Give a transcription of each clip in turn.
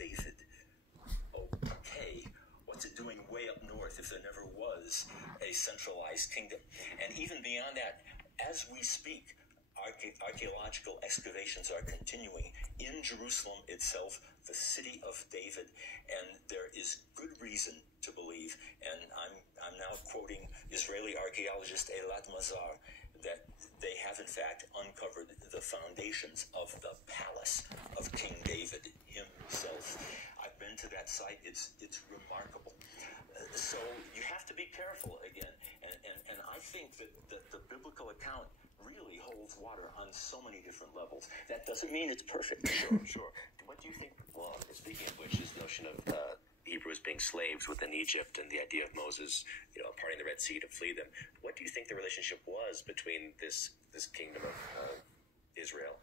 David. Okay, what's it doing way up north if there never was a centralized kingdom? And even beyond that, as we speak, archaeological excavations are continuing in Jerusalem itself, the city of David, and there is good reason to believe, and I'm now quoting Israeli archaeologist Elad Mazar, that they have in fact uncovered the foundations of the palace of King David himself. I've been to that site. It's remarkable. So you have to be careful again, and I think that the biblical account really holds water on so many different levels. That doesn't mean it's perfect. Sure. What do you think, well, speaking of which, this notion of Hebrews being slaves within Egypt and the idea of Moses, parting the Red Sea to flee them, what do you think the relationship was between this kingdom of Israel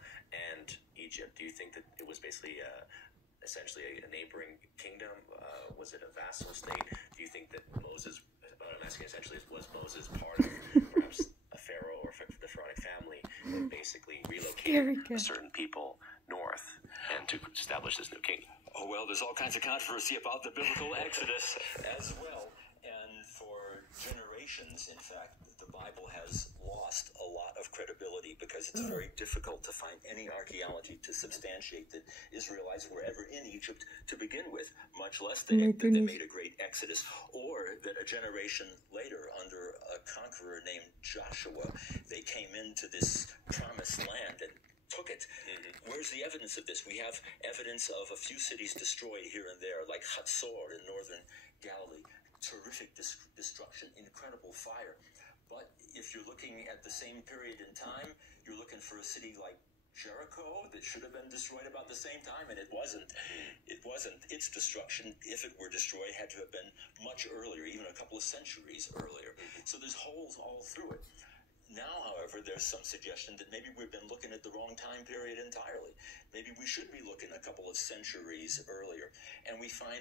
and Egypt? Do you think that it was basically essentially a neighboring kingdom? Was it a vassal state? Do you think that Moses, what I'm asking essentially, was Moses part of perhaps a pharaoh or the pharaonic family that basically relocated certain people north and to establish this new kingdom? Oh, well, there's all kinds of controversy about the biblical Exodus as well. And for generations, in fact, the Bible has lost a lot of credibility because it's very difficult to find any archaeology to substantiate that Israelites were ever in Egypt to begin with, much less that they made a great exodus, or that a generation later, under a conqueror named Joshua, they came into this promised land and took it. Where's the evidence of this? We have evidence of a few cities destroyed here and there, like Hatzor in northern Galilee. Terrific destruction, incredible fire. But if you're looking at the same period in time, you're looking for a city like Jericho that should have been destroyed about the same time, and it wasn't. It wasn't. Its destruction, if it were destroyed, had to have been much earlier, even a couple of centuries earlier. So there's holes all through it. Now, however, there's some suggestion that maybe we've been looking at the wrong time period entirely. Maybe we should be looking a couple of centuries earlier. And we find